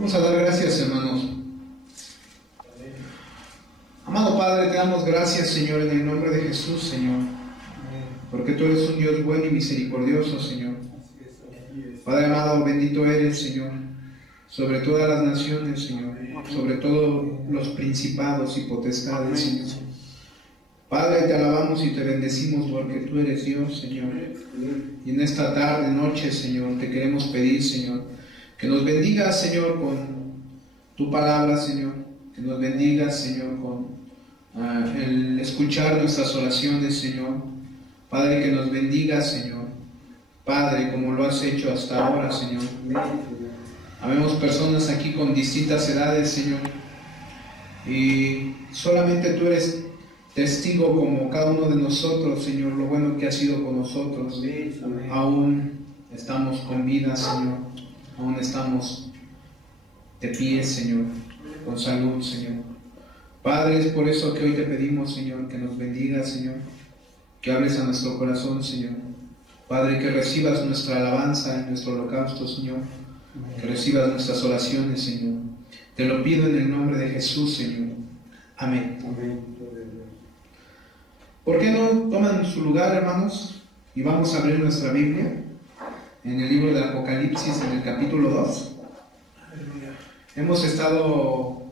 Vamos a dar gracias, hermanos. Amado Padre, te damos gracias, Señor, en el nombre de Jesús, Señor, porque tú eres un Dios bueno y misericordioso, Señor. Padre amado, bendito eres, Señor, sobre todas las naciones, Señor, sobre todos los principados y potestades, Señor. Padre, te alabamos y te bendecimos porque tú eres Dios, Señor. Y en esta tarde, noche, Señor, te queremos pedir, Señor, que nos bendigas, Señor, con tu palabra, Señor. Que nos bendigas, Señor, con el escuchar nuestras oraciones, Señor. Padre, que nos bendigas, Señor. Padre, como lo has hecho hasta ahora, Señor. Habemos personas aquí con distintas edades, Señor. Y solamente tú eres testigo, como cada uno de nosotros, Señor, lo bueno que has sido con nosotros. Aún estamos con vida, Señor. Aún estamos de pie, Señor, con salud, Señor. Padre, es por eso que hoy te pedimos, Señor, que nos bendigas, Señor, que hables a nuestro corazón, Señor. Padre, que recibas nuestra alabanza y nuestro holocausto, Señor, que recibas nuestras oraciones, Señor. Te lo pido en el nombre de Jesús, Señor. Amén. Amén. ¿Por qué no toman su lugar, hermanos? Y vamos a abrir nuestra Biblia en el libro del Apocalipsis, en el capítulo 2. Hemos estado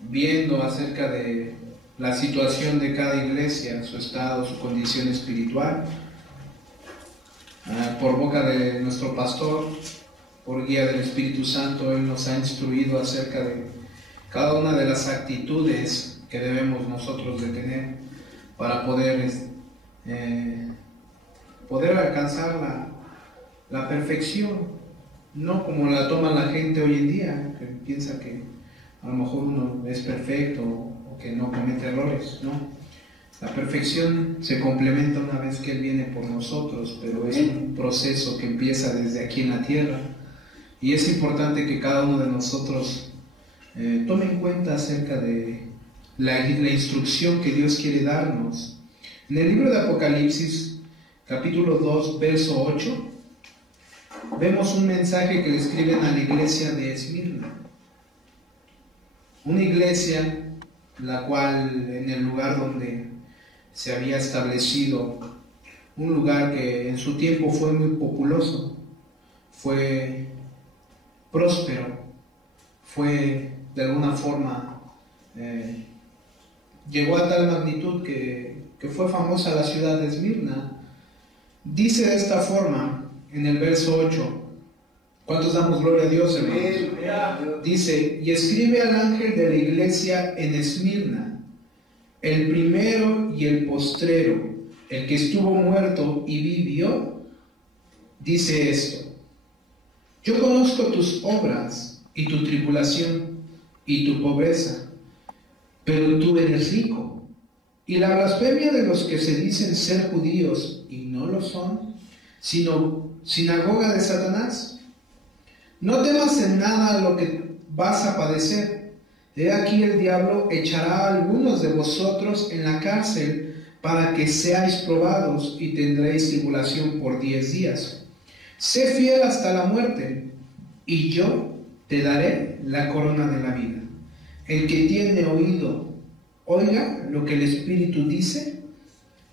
viendo acerca de la situación de cada iglesia, su estado, su condición espiritual, por boca de nuestro pastor, por guía del Espíritu Santo. Él nos ha instruido acerca de cada una de las actitudes que debemos nosotros de tener para poder alcanzar la perfección, no como la toma la gente hoy en día, que piensa que a lo mejor uno es perfecto o que no comete errores. No, la perfección se complementa una vez que Él viene por nosotros, pero es un proceso que empieza desde aquí en la tierra, y es importante que cada uno de nosotros tome en cuenta acerca de la instrucción que Dios quiere darnos. En el libro de Apocalipsis, capítulo 2, verso 8, vemos un mensaje que le escriben a la iglesia de Esmirna. Una iglesia la cual, en el lugar donde se había establecido, un lugar que en su tiempo fue muy populoso, fue próspero, fue de alguna forma, llegó a tal magnitud que fue famosa la ciudad de Esmirna. Dice de esta forma en el verso 8, ¿cuántos damos gloria a Dios, hermanos? Dice: y escribe al ángel de la iglesia en Esmirna, el primero y el postrero, el que estuvo muerto y vivió, dice esto: yo conozco tus obras y tu tribulación y tu pobreza, pero tú eres rico, y la blasfemia de los que se dicen ser judíos y no lo son, sino sinagoga de Satanás. No temas en nada lo que vas a padecer. He aquí el diablo echará a algunos de vosotros en la cárcel para que seáis probados, y tendréis tribulación por 10 días. Sé fiel hasta la muerte, y yo te daré la corona de la vida. El que tiene oído, oiga lo que el Espíritu dice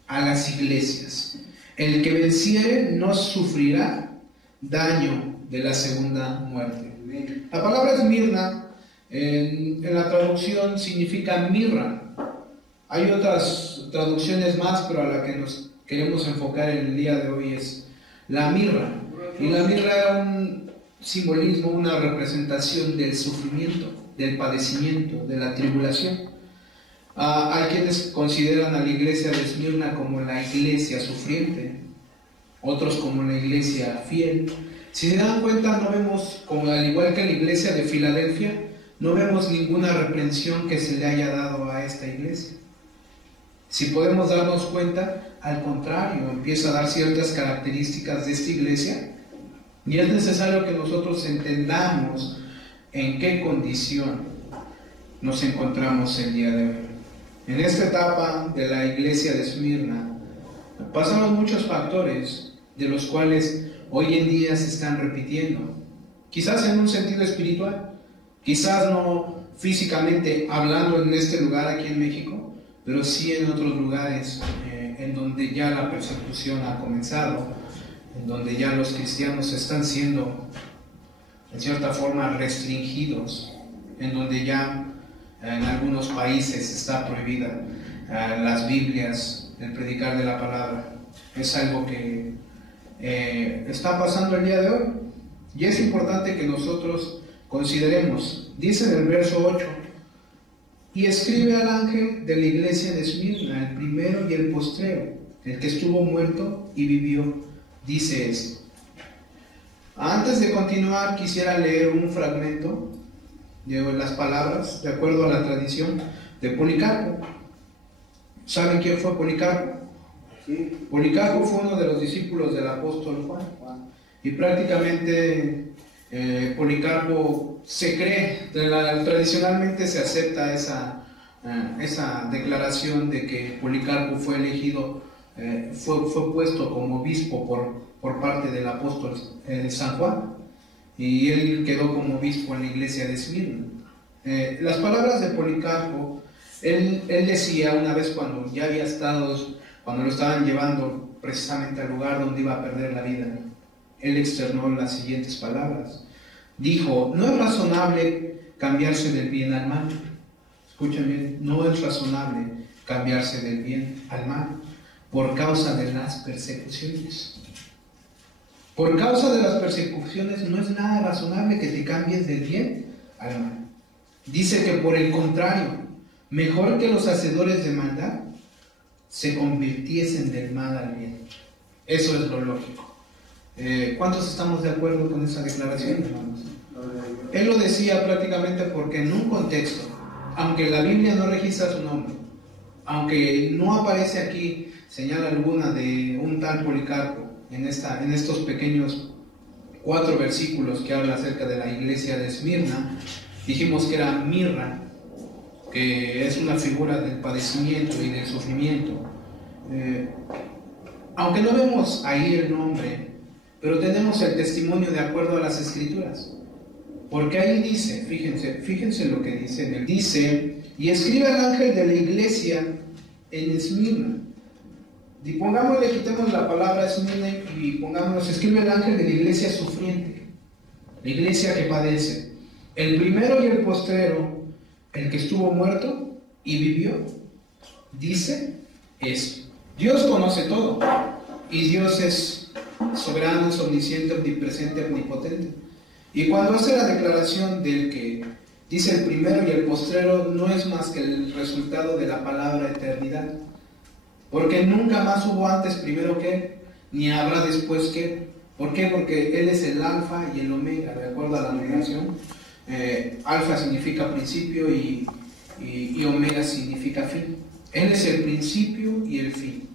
a las iglesias. El que venciere no sufrirá daño de la segunda muerte. La palabra Esmirna en la traducción significa mirra. Hay otras traducciones más, pero a la que nos queremos enfocar en el día de hoy es la mirra. Y la mirra era un simbolismo, una representación del sufrimiento, del padecimiento, de la tribulación. Hay quienes consideran a la iglesia de Esmirna como la iglesia sufriente, otros como la iglesia fiel. Si se dan cuenta, no vemos, como al igual que la iglesia de Filadelfia, no vemos ninguna reprensión que se le haya dado a esta iglesia. Si podemos darnos cuenta, al contrario, empieza a dar ciertas características de esta iglesia, y es necesario que nosotros entendamos en qué condición nos encontramos el día de hoy. En esta etapa de la iglesia de Esmirna pasaron muchos factores, de los cuales hoy en día se están repitiendo, quizás en un sentido espiritual, Quizás no físicamente hablando en este lugar aquí en México, pero sí en otros lugares en donde ya la persecución ha comenzado, en donde ya los cristianos están siendo en cierta forma restringidos, en donde ya en algunos países está prohibida las Biblias, el predicar de la palabra. Es algo que está pasando el día de hoy, y es importante que nosotros consideremos. Dice en el verso 8: y escribe al ángel de la iglesia de Esmirna, el primero y el postrero, el que estuvo muerto y vivió, dice esto. Antes de continuar, quisiera leer un fragmento de las palabras, de acuerdo a la tradición, de Policarpo. ¿Saben quién fue Policarpo? Sí. Policarpo fue uno de los discípulos del apóstol Juan. Y prácticamente Policarpo se cree, tradicionalmente se acepta esa declaración de que Policarpo fue elegido, fue puesto como obispo por parte del apóstol San Juan, y él quedó como obispo en la iglesia de Esmirna. Las palabras de Policarpo, él decía una vez cuando ya había estado, cuando lo estaban llevando precisamente al lugar donde iba a perder la vida, él externó las siguientes palabras. Dijo: no es razonable cambiarse del bien al mal. Escuchen bien, no es razonable cambiarse del bien al mal por causa de las persecuciones. Por causa de las persecuciones no es nada razonable que te cambies del bien al mal. Dice que por el contrario, mejor que los hacedores de maldad se convirtiesen del mal al bien. Eso es lo lógico. ¿Cuántos estamos de acuerdo con esa declaración, hermanos? Él lo decía prácticamente porque en un contexto, aunque la Biblia no registra su nombre, aunque no aparece aquí señal alguna de un tal Policarpo en estos pequeños 4 versículos que habla acerca de la iglesia de Esmirna, dijimos que era mirra, que es una figura del padecimiento y del sufrimiento. Aunque no vemos ahí el nombre, pero tenemos el testimonio de acuerdo a las Escrituras. Porque ahí dice, fíjense lo que dice. Dice: y escribe al ángel de la iglesia en Esmirna. Y pongámosle, quitemos la palabra Esmirna y pongámonos: escribe al ángel de la iglesia sufriente, la iglesia que padece, el primero y el postrero, el que estuvo muerto y vivió. Dice esto. Dios conoce todo, y Dios es soberano, es omnisciente, omnipresente, omnipotente. Y cuando hace la declaración del que dice el primero y el postrero, no es más que el resultado de la palabra eternidad. Porque nunca más hubo antes primero que Él, ni habrá después que Él. ¿Por qué? Porque Él es el alfa y el omega, de acuerdo a la numeración. Alfa significa principio y omega significa fin. Él es el principio y el fin.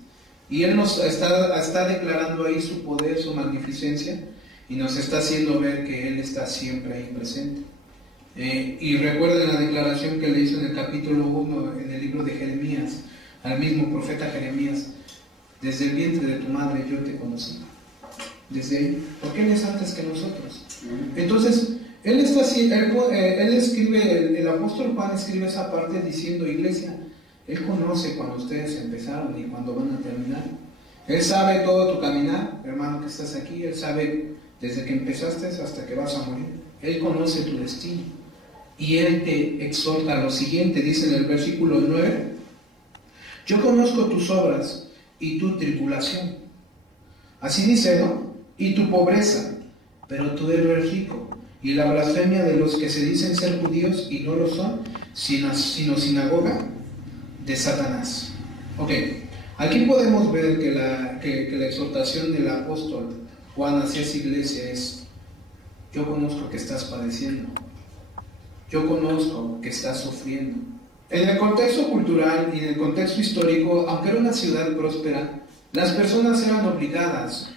Y Él nos está declarando ahí su poder, su magnificencia, y nos está haciendo ver que Él está siempre ahí presente. Y recuerden la declaración que le hizo en el capítulo 1 en el libro de Jeremías, al mismo profeta Jeremías: desde el vientre de tu madre yo te conocí. Desde ahí, porque Él es antes que nosotros. Entonces, Él escribe, el apóstol Juan escribe esa parte diciendo: iglesia, Él conoce cuando ustedes empezaron y cuando van a terminar. Él sabe todo tu caminar, hermano que estás aquí. Él sabe desde que empezaste hasta que vas a morir. Él conoce tu destino. Y Él te exhorta a lo siguiente, dice en el versículo 9: yo conozco tus obras y tu tribulación. Así dice, ¿no? Y tu pobreza, pero tú eres rico. Y la blasfemia de los que se dicen ser judíos y no lo son, sino sinagoga de Satanás. Ok, aquí podemos ver que la exhortación del apóstol Juan hacia esa iglesia es: yo conozco que estás padeciendo, yo conozco que estás sufriendo. En el contexto cultural y en el contexto histórico, aunque era una ciudad próspera, las personas eran obligadas,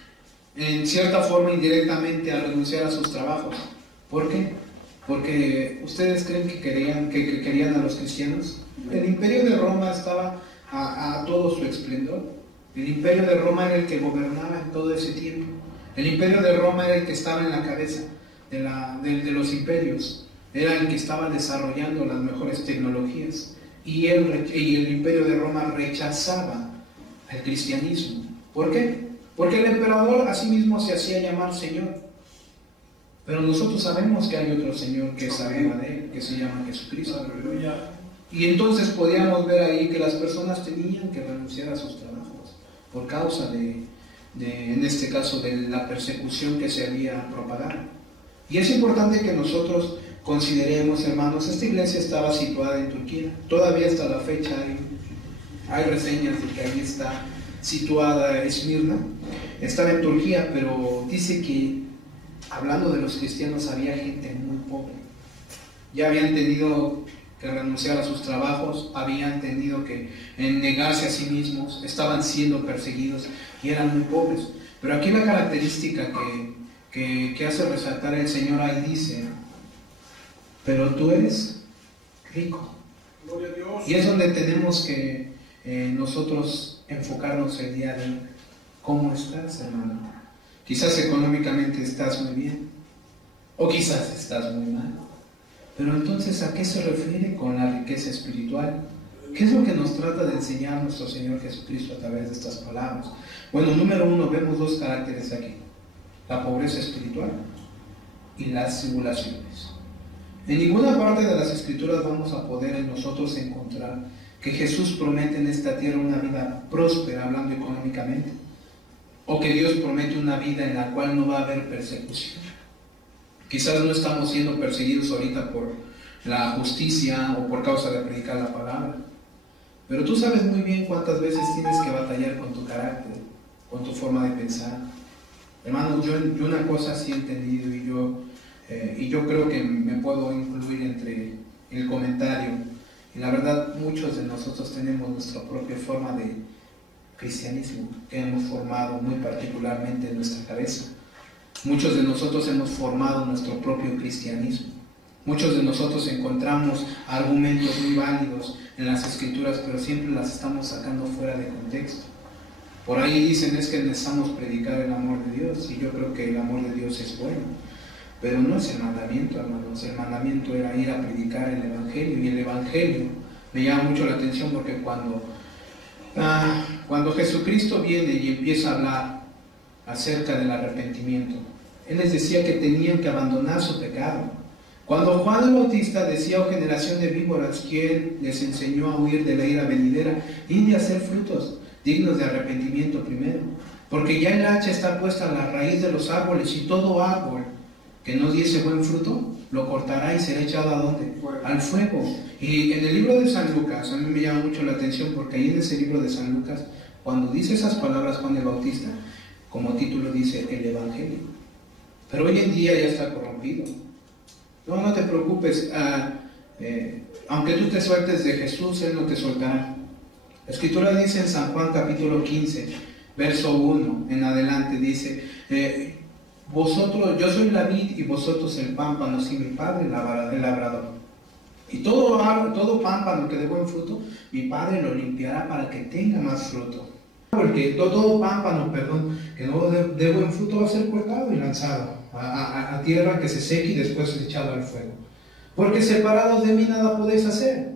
en cierta forma indirectamente, a renunciar a sus trabajos. ¿Por qué? Porque ¿ustedes creen que querían a los cristianos? El imperio de Roma estaba a todo su esplendor. El imperio de Roma era el que gobernaba en todo ese tiempo. El imperio de Roma era el que estaba en la cabeza de los imperios. era el que estaba desarrollando las mejores tecnologías, y el imperio de Roma rechazaba el cristianismo. ¿Por qué? Porque el emperador a sí mismo se hacía llamar Señor. Pero nosotros sabemos que hay otro Señor que es arriba de él, que se llama Jesucristo. Y entonces podíamos ver ahí que las personas tenían que renunciar a sus trabajos por causa en este caso, de la persecución que se había propagado. Y es importante que nosotros consideremos, hermanos, esta iglesia estaba situada en Turquía. Todavía hasta la fecha hay reseñas de que ahí está situada Esmirna. Estaba en Turquía, pero dice que, hablando de los cristianos, había gente muy pobre. Ya habían tenido que renunciar a sus trabajos, habían tenido que negarse a sí mismos, estaban siendo perseguidos y eran muy pobres. Pero aquí la característica que hace resaltar el Señor ahí dice: pero tú eres rico. Gloria a Dios. Y es donde tenemos que nosotros enfocarnos el día de hoy. ¿Cómo estás, hermano? Quizás económicamente estás muy bien, o quizás estás muy mal. Pero entonces, ¿a qué se refiere con la riqueza espiritual? ¿Qué es lo que nos trata de enseñar nuestro Señor Jesucristo a través de estas palabras? Bueno, número uno, vemos dos caracteres aquí: la pobreza espiritual y las tribulaciones. En ninguna parte de las Escrituras vamos a poder en nosotros encontrar que Jesús promete en esta tierra una vida próspera, hablando económicamente, o que Dios promete una vida en la cual no va a haber persecución. Quizás no estamos siendo perseguidos ahorita por la justicia o por causa de predicar la palabra, pero tú sabes muy bien cuántas veces tienes que batallar con tu carácter, con tu forma de pensar. Hermano, yo una cosa sí he entendido, y yo creo que me puedo incluir entre el comentario, y la verdad, muchos de nosotros tenemos nuestra propia forma de cristianismo que hemos formado muy particularmente en nuestra cabeza. Muchos de nosotros hemos formado nuestro propio cristianismo. Muchos de nosotros encontramos argumentos muy válidos en las Escrituras, pero siempre las estamos sacando fuera de contexto. Por ahí dicen es que necesitamos predicar el amor de Dios, y yo creo que el amor de Dios es bueno, pero no es el mandamiento, hermanos. El mandamiento era ir a predicar el Evangelio, y el Evangelio me llama mucho la atención porque cuando Jesucristo viene y empieza a hablar acerca del arrepentimiento, Él les decía que tenían que abandonar su pecado. Cuando Juan el Bautista decía: oh generación de víboras, ¿quién les enseñó a huir de la ira venidera? Y de hacer frutos dignos de arrepentimiento primero, porque ya el hacha está puesta a la raíz de los árboles, y todo árbol que no diese buen fruto lo cortará y será echado ¿a dónde? Al fuego. Y en el libro de San Lucas, a mí me llama mucho la atención porque ahí en ese libro de San Lucas, cuando dice esas palabras Juan el Bautista, como título dice el Evangelio. Pero hoy en día ya está corrompido. No te preocupes, aunque tú te sueltes de Jesús, Él no te soltará. La Escritura dice en San Juan capítulo 15, verso 1 en adelante, dice: yo soy la vid y vosotros el pámpano, y mi Padre el labrador. Y todo pámpano que dé buen fruto, mi Padre lo limpiará para que tenga más fruto. Porque todo pámpano, que no dé buen fruto va a ser cortado y lanzado a tierra, que se seque y después echado al fuego. Porque separados de mí nada podéis hacer.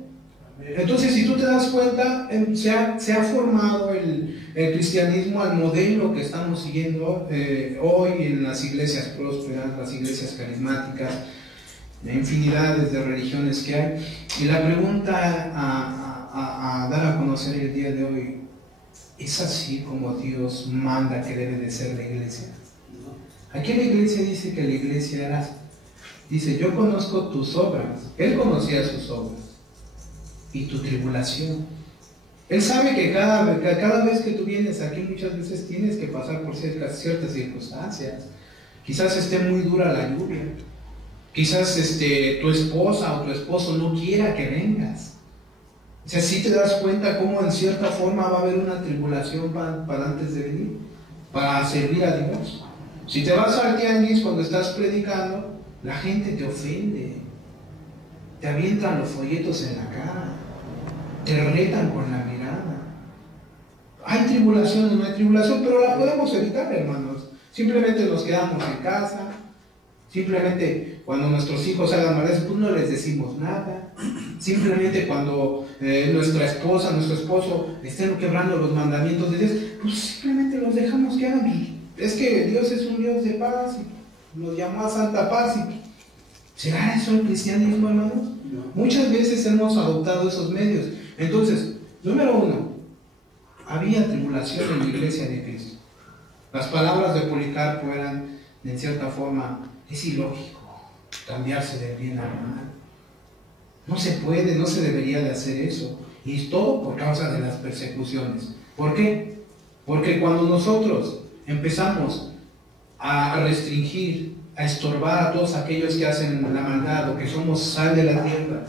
Entonces, si tú te das cuenta, se ha formado el cristianismo al modelo que estamos siguiendo hoy en las iglesias prósperas, las iglesias carismáticas, infinidades de religiones que hay. Y la pregunta a dar a conocer el día de hoy: ¿es así como Dios manda que debe de ser la iglesia? Aquí la iglesia dice que la iglesia era, dice: yo conozco tus obras. Él conocía sus obras y tu tribulación. Él sabe que cada vez que tú vienes aquí, muchas veces tienes que pasar por ciertas circunstancias. Quizás esté muy dura la lluvia, quizás tu esposa o tu esposo no quiera que vengas. O sea, si te das cuenta cómo en cierta forma va a haber una tribulación para antes de venir, para servir a Dios. Si te vas al tianguis cuando estás predicando, la gente te ofende, te avientan los folletos en la cara, te retan con la mirada. Hay tribulación o no hay tribulación, pero la podemos evitar, hermanos. Simplemente nos quedamos en casa, Simplemente cuando nuestros hijos hagan maldades, pues no les decimos nada. Simplemente cuando nuestra esposa, nuestro esposo estén quebrando los mandamientos de Dios, pues simplemente los dejamos que hagan. Es que Dios es un Dios de paz y nos llamó a santa paz. ¿Será eso el cristianismo, hermanos? No. Muchas veces hemos adoptado esos medios. Entonces, número uno, había tribulación en la iglesia de Cristo. Las palabras de Policarpo eran, en cierta forma, es ilógico cambiarse del bien al mal. No se puede, no se debería de hacer eso. Y es todo por causa de las persecuciones. ¿Por qué? Porque cuando nosotros empezamos a restringir, a estorbar a todos aquellos que hacen la maldad o que somos sal de la tierra,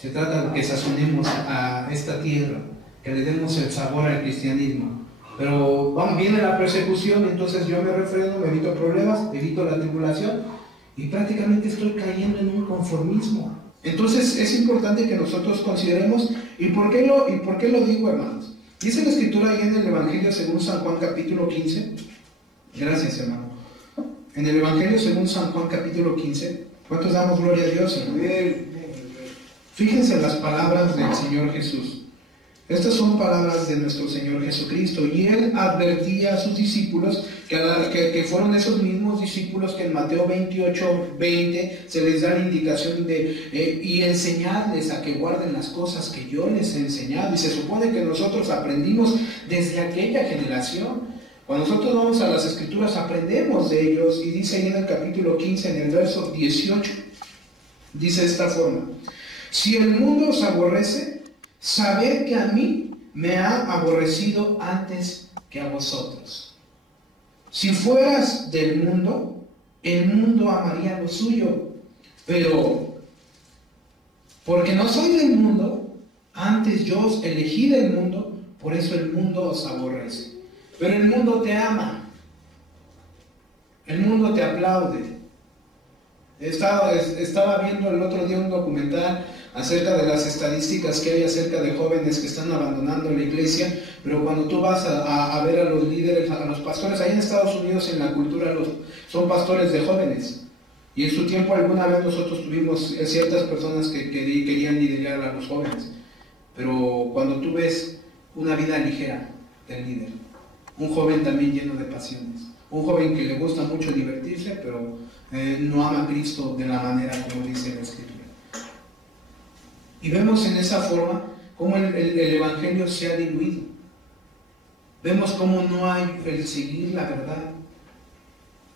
se trata de que sazonemos a esta tierra, que le demos el sabor al cristianismo. Pero viene la persecución, entonces yo me refreno, me evito problemas, evito la tribulación y prácticamente estoy cayendo en un conformismo. Entonces es importante que nosotros consideremos, ¿y por qué lo digo, hermanos? Dice la escritura ahí en el Evangelio según San Juan capítulo 15. Gracias, hermano. En el Evangelio según San Juan capítulo 15, ¿cuántos damos gloria a Dios, hermano? Fíjense en las palabras del Señor Jesús. Estas son palabras de nuestro Señor Jesucristo, y Él advertía a sus discípulos, que fueron esos mismos discípulos que en Mateo 28:20 se les da la indicación de y enseñarles a que guarden las cosas que yo les he enseñado. Y se supone que nosotros aprendimos desde aquella generación. Cuando nosotros vamos a las Escrituras aprendemos de ellos, y dice ahí en el capítulo 15, en el verso 18, dice de esta forma: si el mundo os aborrece, sabed que a mí me ha aborrecido antes que a vosotros. Si fueras del mundo, el mundo amaría lo suyo, pero porque no soy del mundo, antes yo os elegí del mundo, por eso el mundo os aborrece. Pero el mundo te ama, el mundo te aplaude. Estaba viendo el otro día un documental acerca de las estadísticas que hay acerca de jóvenes que están abandonando la iglesia, pero cuando tú vas a ver a los líderes, a los pastores, ahí en Estados Unidos en la cultura son pastores de jóvenes, y en su tiempo alguna vez nosotros tuvimos ciertas personas que querían liderar a los jóvenes, pero cuando tú ves una vida ligera del líder, un joven también lleno de pasiones, un joven que le gusta mucho divertirse, pero no ama a Cristo de la manera como dice la Escritura. Y vemos en esa forma cómo el Evangelio se ha diluido. Vemos cómo no hay el seguir la verdad.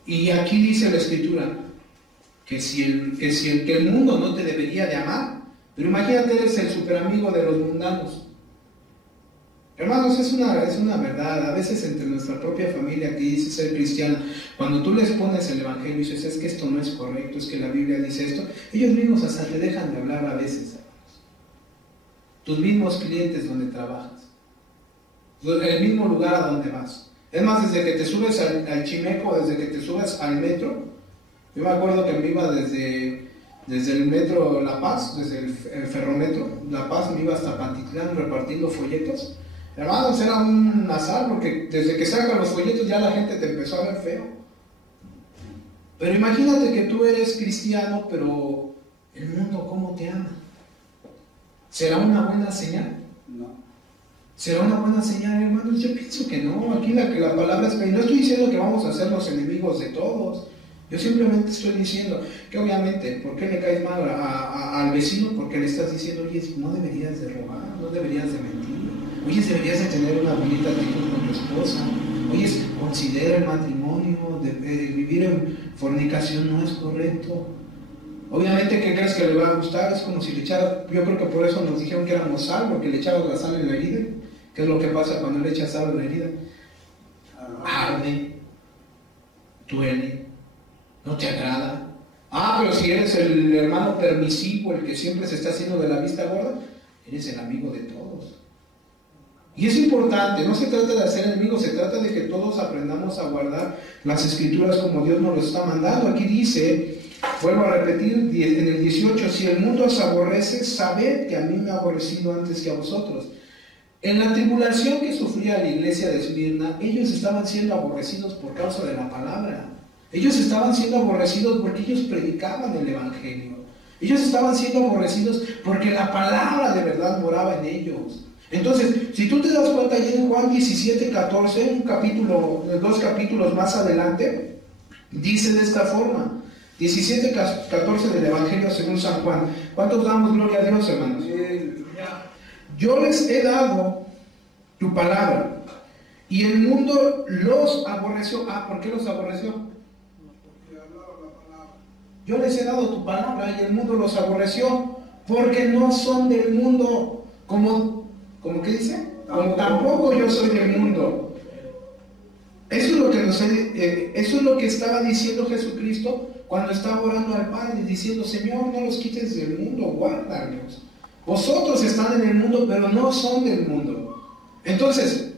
Y aquí dice la Escritura que el mundo no te debería de amar, pero imagínate, eres el superamigo de los mundanos. Hermanos, es una verdad. A veces entre nuestra propia familia que dice ser cristiana, cuando tú les pones el Evangelio y dices, es que esto no es correcto, es que la Biblia dice esto, ellos mismos hasta te dejan de hablar a veces. Tus mismos clientes donde trabajas, el mismo lugar a donde vas. Es más, desde que te subes al Chimeco, desde que te subes al metro, yo me acuerdo que me iba desde el metro La Paz, desde el ferrometro La Paz, me iba hasta Pantitlán repartiendo folletos. Hermanos, era un azar, porque desde que sacan los folletos ya la gente te empezó a ver feo. Pero imagínate que tú eres cristiano, pero el mundo ¿cómo te ama? ¿Será una buena señal? No. ¿Será una buena señal, hermanos? Yo pienso que no. Aquí la palabra es que no estoy diciendo que vamos a ser los enemigos de todos. Yo simplemente estoy diciendo que obviamente, ¿por qué le caes mal al vecino? Porque le estás diciendo, oye, no deberías de robar, no deberías de mentir. Oye, deberías de tener una bonita actitud con tu esposa. Oye, considera el matrimonio, vivir en fornicación no es correcto. Obviamente, ¿qué crees que le va a gustar? Es como si le echara, yo creo que por eso nos dijeron que éramos sal, porque le echabas la sal en la herida. ¿Qué es lo que pasa cuando le echas sal en la herida? Arde, duele, no te agrada. Pero si eres el hermano permisivo, el que siempre se está haciendo de la vista gorda, eres el amigo de todos. Y es importante, no se trata de hacer enemigos, se trata de que todos aprendamos a guardar las Escrituras como Dios nos lo está mandando. Aquí dice, vuelvo a repetir, en el 18, si el mundo os aborrece, sabed que a mí me ha aborrecido antes que a vosotros. En la tribulación que sufría la iglesia de Esmirna, ellos estaban siendo aborrecidos por causa de la palabra. Ellos estaban siendo aborrecidos porque ellos predicaban el Evangelio. Ellos estaban siendo aborrecidos porque la palabra de verdad moraba en ellos. Entonces, si tú te das cuenta, allí en Juan 17:14, dos capítulos más adelante, dice de esta forma, 17:14 del Evangelio según San Juan. ¿Cuántos damos gloria a Dios, hermanos? Yo les he dado tu palabra y el mundo los aborreció. ¿Por qué los aborreció? Porque hablaban la palabra. Yo les he dado tu palabra y el mundo los aborreció porque no son del mundo, como ¿qué dice? Como tampoco yo soy del mundo. Eso es lo que estaba diciendo Jesucristo cuando estaba orando al Padre, diciendo: Señor, no los quites del mundo, guárdalos. Vosotros están en el mundo, pero no son del mundo. Entonces,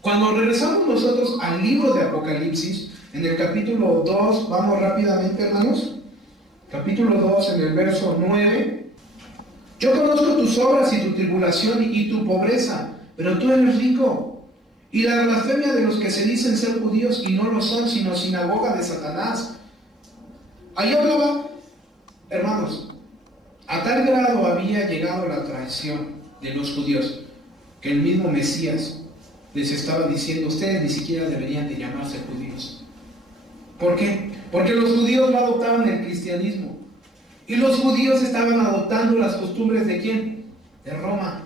cuando regresamos nosotros al libro de Apocalipsis, en el capítulo 2, vamos rápidamente, hermanos, capítulo 2, en el verso 9. Yo conozco tus obras y tu tribulación y tu pobreza, pero tú eres rico. Y la blasfemia de los que se dicen ser judíos y no lo son, sino sinagoga de Satanás. Ahí hablaba, hermanos, a tal grado había llegado la traición de los judíos, que el mismo Mesías les estaba diciendo: ustedes ni siquiera deberían de llamarse judíos. ¿Por qué? Porque los judíos no adoptaban el cristianismo. Y los judíos estaban adoptando las costumbres ¿de quién? De Roma.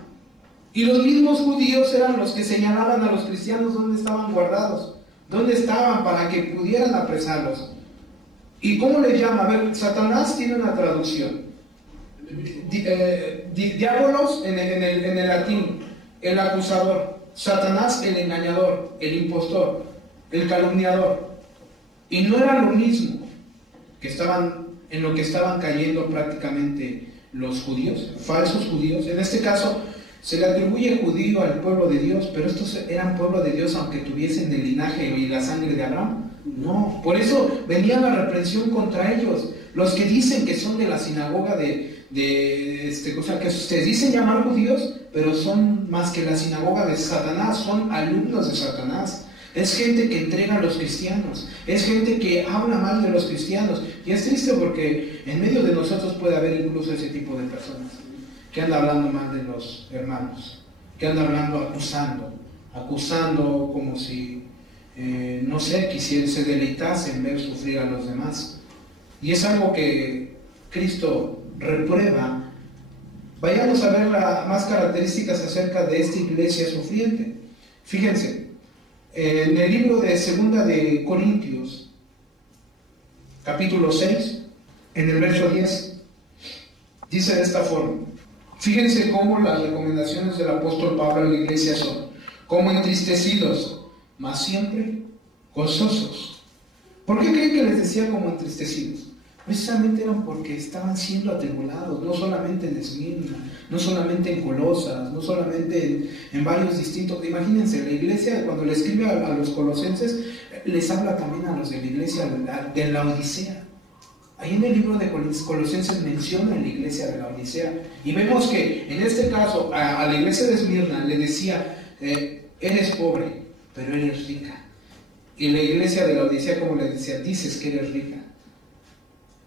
Y los mismos judíos eran los que señalaban a los cristianos dónde estaban guardados, dónde estaban para que pudieran apresarlos. ¿Y cómo les llama? A ver, Satanás tiene una traducción. Diabolos en el latín, el acusador. Satanás, el engañador, el impostor, el calumniador. Y no era lo mismo que en lo que estaban cayendo prácticamente los judíos, falsos judíos. En este caso se le atribuye judío al pueblo de Dios, pero estos eran pueblo de Dios aunque tuviesen el linaje y la sangre de Abraham. No, por eso venía la reprensión contra ellos. Los que dicen que son de la sinagoga o sea, que se dicen llamar judíos, pero son más que la sinagoga de Satanás, son alumnos de Satanás. Es gente que entrega a los cristianos, es gente que habla mal de los cristianos. Y es triste porque en medio de nosotros puede haber incluso ese tipo de personas que andan hablando mal de los hermanos, que andan hablando acusando como si, no sé, se deleitase en ver sufrir a los demás. Y es algo que Cristo reprueba. Vayamos a ver más características acerca de esta iglesia sufriente. Fíjense. En el libro de Segunda de Corintios, capítulo 6, en el verso 10, dice de esta forma. Fíjense cómo las recomendaciones del apóstol Pablo a la iglesia son: como entristecidos, mas siempre gozosos. ¿Por qué creen que les decía como entristecidos? Precisamente eran porque estaban siendo atribulados, no solamente en Esmirna, no solamente en Colosas, no solamente en varios distintos. Imagínense, la iglesia cuando le escribe a los colosenses, les habla también a los de la iglesia de la Odisea. Ahí en el libro de Colosenses menciona la iglesia de la Odisea. Y vemos que en este caso a la iglesia de Esmirna le decía: eres pobre, pero eres rica. Y la iglesia de la Odisea, como le decía: dices que eres rica,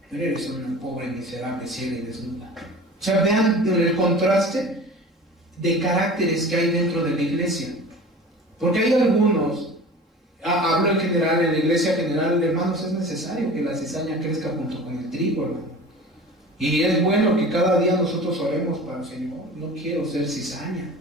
pero eres una pobre, miserable, ciega y desnuda. O sea, vean el contraste de caracteres que hay dentro de la iglesia. Porque hay algunos, hablo en general, en la iglesia general, hermanos, es necesario que la cizaña crezca junto con el trigo, hermano. Y es bueno que cada día nosotros oremos para el Señor: no quiero ser cizaña.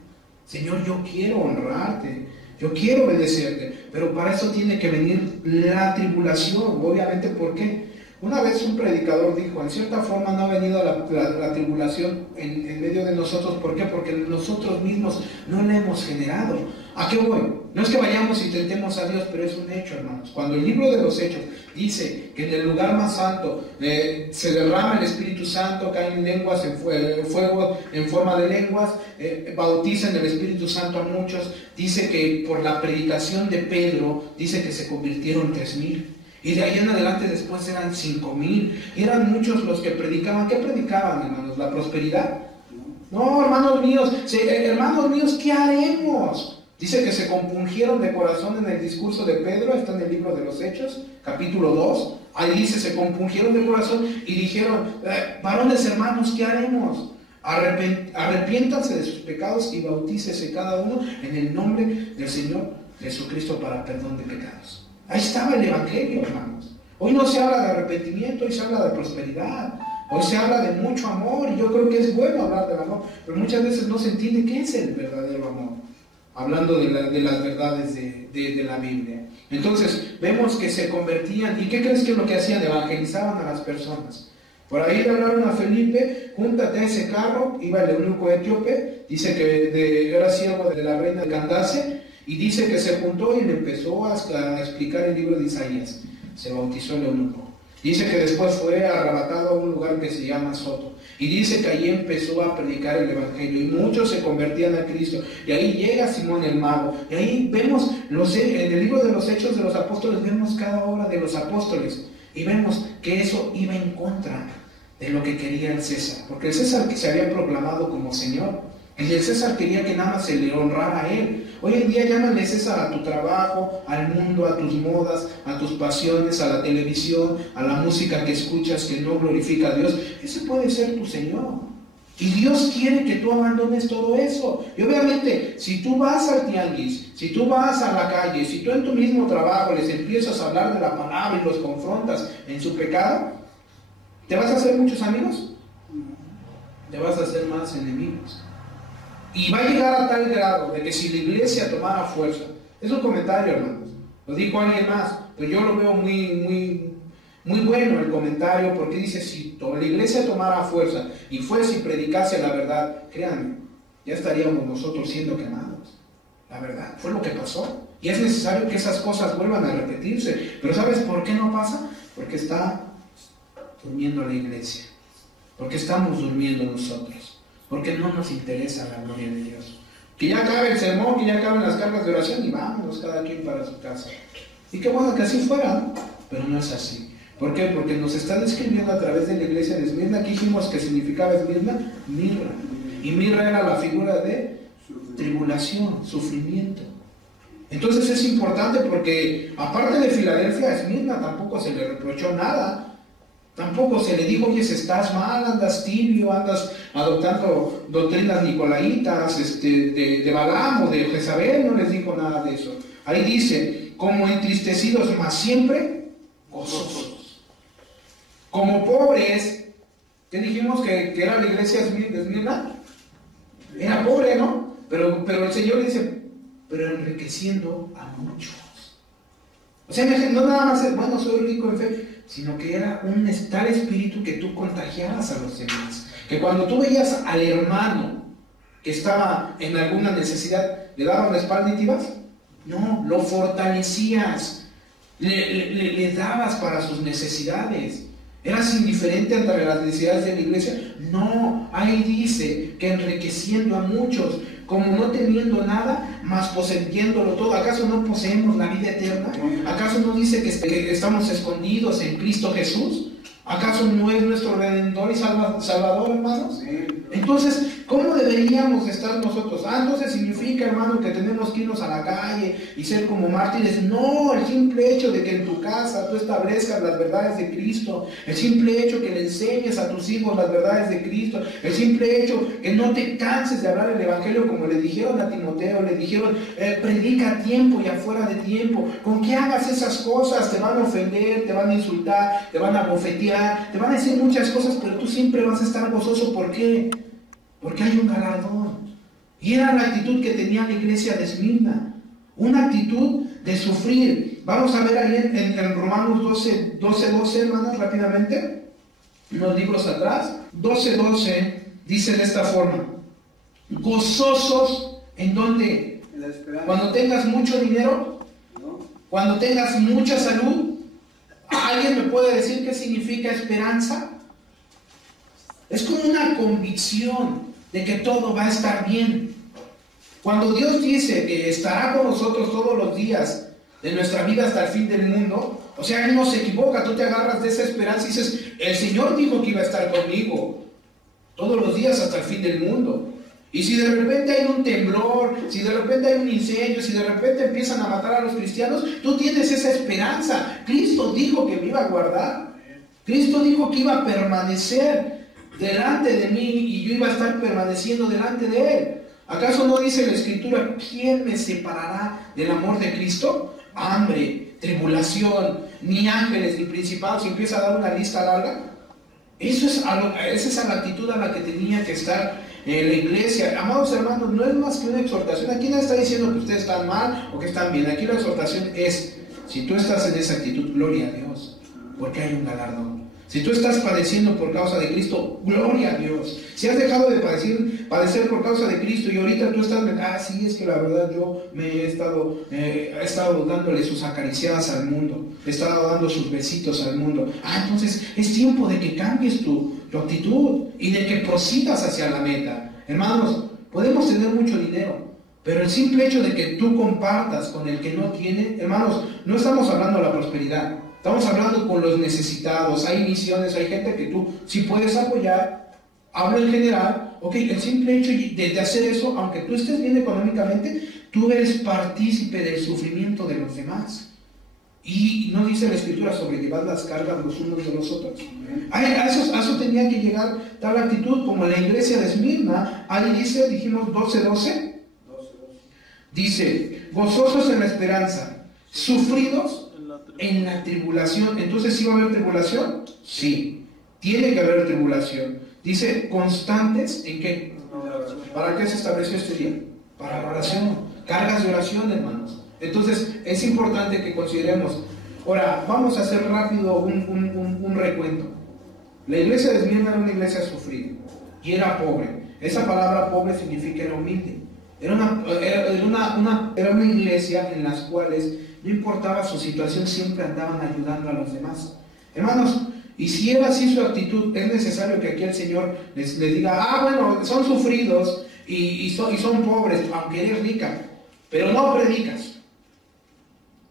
Señor, yo quiero honrarte, yo quiero obedecerte. Pero para eso tiene que venir la tribulación, obviamente. ¿Por qué? Una vez un predicador dijo: en cierta forma no ha venido la tribulación en medio de nosotros. ¿Por qué? Porque nosotros mismos no la hemos generado. ¿A qué voy? No es que vayamos y tentemos a Dios, pero es un hecho, hermanos. Cuando el libro de los Hechos dice que en el lugar más santo se derrama el Espíritu Santo, caen lenguas en fuego en forma de lenguas, bautizan el Espíritu Santo a muchos, dice que por la predicación de Pedro, dice que se convirtieron 3,000. Y de ahí en adelante después eran 5,000. Eran muchos los que predicaban. ¿Qué predicaban, hermanos? ¿La prosperidad? No, hermanos míos, ¿qué haremos? Dice que se compungieron de corazón en el discurso de Pedro, está en el libro de los Hechos, capítulo 2. Ahí dice, se compungieron de corazón y dijeron, varones hermanos, ¿qué haremos? Arrepiéntanse de sus pecados y bautícese cada uno en el nombre del Señor Jesucristo para perdón de pecados. Ahí estaba el Evangelio, hermanos. Hoy no se habla de arrepentimiento, hoy se habla de prosperidad. Hoy se habla de mucho amor y yo creo que es bueno hablar del amor, pero muchas veces no se entiende qué es el verdadero amor, hablando de las verdades de la Biblia. Entonces vemos que se convertían, ¿y qué crees que es lo que hacían? Evangelizaban a las personas. Por ahí le hablaron a Felipe, júntate a ese carro, iba el eunuco etíope, dice que era siervo de la reina de Candace, y dice que se juntó y le empezó a explicar el libro de Isaías. Se bautizó el eunuco. Dice que después fue arrebatado a un lugar que se llama Soto. Y dice que allí empezó a predicar el Evangelio. Y muchos se convertían a Cristo. Y ahí llega Simón el Mago. Y ahí vemos, en el libro de los Hechos de los Apóstoles, vemos cada obra de los apóstoles. Y vemos que eso iba en contra de lo que quería el César. Porque el César que se había proclamado como Señor, el César quería que nada más se le honrara a él. Hoy en día llámale César a tu trabajo, al mundo, a tus modas, a tus pasiones, a la televisión, a la música que escuchas que no glorifica a Dios. Ese puede ser tu Señor. Y Dios quiere que tú abandones todo eso. Y obviamente, si tú vas al tianguis, si tú vas a la calle, si tú en tu mismo trabajo les empiezas a hablar de la palabra y los confrontas en su pecado, ¿te vas a hacer muchos amigos? Te vas a hacer más enemigos. Y va a llegar a tal grado de que si la iglesia tomara fuerza, es un comentario, hermanos, lo dijo alguien más, pero yo lo veo muy bueno el comentario, porque dice, si la iglesia tomara fuerza y fuese y predicase la verdad, créanme, ya estaríamos nosotros siendo quemados. La verdad, fue lo que pasó. Y es necesario que esas cosas vuelvan a repetirse. Pero ¿sabes por qué no pasa? Porque está durmiendo la iglesia, porque estamos durmiendo nosotros. Porque no nos interesa la gloria de Dios. Que ya acabe el sermón, que ya acaben las cargas de oración y vámonos cada quien para su casa. Y qué bueno que así fuera, ¿no? Pero no es así. ¿Por qué? Porque nos están describiendo a través de la iglesia de Esmirna. Aquí dijimos que significaba Esmirna, mirra. Y mirra era la figura de tribulación, sufrimiento. Entonces es importante porque aparte de Filadelfia, a Esmirna tampoco se le reprochó nada. Tampoco se le dijo, oye, estás mal, andas tibio, andas adoptando doctrinas nicolaitas, de Balaam o de Jezabel, no les dijo nada de eso. Ahí dice, como entristecidos, mas siempre gozosos. Como pobres, ¿qué dijimos que era la iglesia de Esmirna? Era pobre, ¿no? Pero el Señor dice, pero enriqueciendo a muchos. O sea, no nada más es, bueno, soy rico en fe, sino que era un tal espíritu que tú contagiabas a los demás. Que cuando tú veías al hermano que estaba en alguna necesidad, ¿le daban la espalda y te ibas? No, lo fortalecías, le dabas para sus necesidades. ¿Eras indiferente ante las necesidades de la iglesia? No, ahí dice que enriqueciendo a muchos, como no teniendo nada, mas poseyéndolo todo. ¿Acaso no poseemos la vida eterna? ¿Acaso no dice que estamos escondidos en Cristo Jesús? ¿Acaso no es nuestro Redentor y Salvador, hermanos? Entonces, ¿cómo deberíamos estar nosotros? Entonces significa, hermano, que tenemos que irnos a la calle y ser como mártires. No, el simple hecho de que en tu casa tú establezcas las verdades de Cristo, el simple hecho que le enseñes a tus hijos las verdades de Cristo, el simple hecho que no te canses de hablar el Evangelio como le dijeron a Timoteo, le dijeron, predica a tiempo y afuera de tiempo. Con que hagas esas cosas te van a ofender, te van a insultar, te van a bofetear, te van a decir muchas cosas, pero tú siempre vas a estar gozoso. ¿Por qué? Porque hay un galardón. Y era la actitud que tenía la iglesia de Esmirna, una actitud de sufrir. Vamos a ver ahí en Romanos 12, hermanos, rápidamente, unos libros atrás. 12 dice de esta forma: gozosos en donde, cuando tengas mucho dinero, cuando tengas mucha salud. ¿Alguien me puede decir qué significa esperanza? Es como una convicción de que todo va a estar bien. Cuando Dios dice que estará con nosotros todos los días de nuestra vida hasta el fin del mundo, o sea, Él no se equivoca. Tú te agarras de esa esperanza y dices, el Señor dijo que iba a estar conmigo todos los días hasta el fin del mundo. Y si de repente hay un temblor, si de repente hay un incendio, si de repente empiezan a matar a los cristianos, tú tienes esa esperanza. Cristo dijo que me iba a guardar. Cristo dijo que iba a permanecer delante de mí y yo iba a estar permaneciendo delante de Él. ¿Acaso no dice la Escritura, quién me separará del amor de Cristo? Hambre, tribulación, ni ángeles, ni principados. Y empieza a dar una lista larga. Esa es la actitud a la que tenía que estar la iglesia. Amados hermanos, no es más que una exhortación. Aquí no está diciendo que ustedes están mal o que están bien. Aquí la exhortación es, si tú estás en esa actitud, gloria a Dios, porque hay un galardón. Si tú estás padeciendo por causa de Cristo, gloria a Dios. Si has dejado de padecer por causa de Cristo y ahorita tú estás, sí, es que la verdad yo he estado dándole sus acariciadas al mundo, he estado dando sus besitos al mundo. Entonces es tiempo de que cambies tu actitud y de que prosigas hacia la meta. Hermanos, podemos tener mucho dinero, pero el simple hecho de que tú compartas con el que no tiene, hermanos, no estamos hablando de la prosperidad. Estamos hablando con los necesitados. Hay misiones, hay gente que tú sí puedes apoyar. Hablo en general. Ok, el simple hecho de hacer eso, aunque tú estés bien económicamente, tú eres partícipe del sufrimiento de los demás. Y no dice la Escritura sobrellevar las cargas los unos de los otros. A eso tenía que llegar tal actitud como la iglesia de Esmirna. Ahí dice, dijimos 12:12. Dice, gozosos en la esperanza, sufridos en la tribulación. Entonces, ¿sí va a haber tribulación? Sí, tiene que haber tribulación. Dice, constantes en qué. ¿Para qué se estableció este día? Para la oración, cargas de oración, hermanos. Entonces, es importante que consideremos. Ahora, vamos a hacer rápido un recuento. La iglesia de Esmirna era una iglesia sufrida y era pobre. Esa palabra pobre significa era humilde. Era una iglesia en las cuales no importaba su situación, siempre andaban ayudando a los demás. Hermanos, y si era así su actitud, es necesario que aquí el Señor les diga, bueno, son sufridos y son pobres, aunque eres rica, pero no predicas,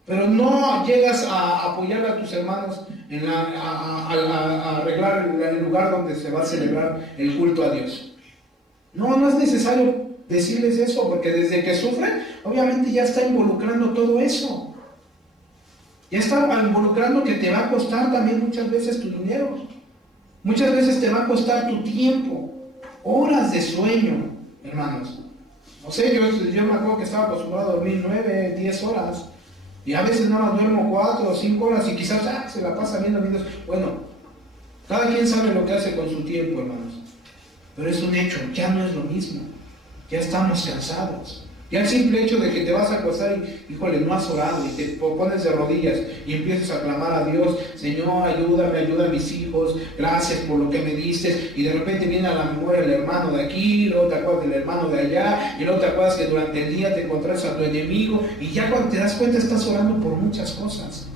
pero no llegas a apoyar a tus hermanos a arreglar el lugar donde se va a celebrar el culto a Dios. No es necesario decirles eso, porque desde que sufren, obviamente ya está involucrando todo eso. Ya está involucrando que te va a costar también muchas veces tu dinero. Muchas veces te va a costar tu tiempo, horas de sueño, hermanos. No sé, yo me acuerdo que estaba acostumbrado a dormir 9, 10 horas. Y a veces nada más duermo 4 o 5 horas y quizás se la pasa viendo videos. Bueno, cada quien sabe lo que hace con su tiempo, hermanos. Pero es un hecho, ya no es lo mismo. Ya estamos cansados. Ya el simple hecho de que te vas a acostar y, híjole, no has orado y te pones de rodillas y empiezas a clamar a Dios, Señor, ayúdame, ayuda a mis hijos, gracias por lo que me diste, y de repente viene a la memoria el hermano de aquí, luego te acuerdas del hermano de allá, y luego te acuerdas que durante el día te encontraste a tu enemigo, y ya cuando te das cuenta estás orando por muchas cosas.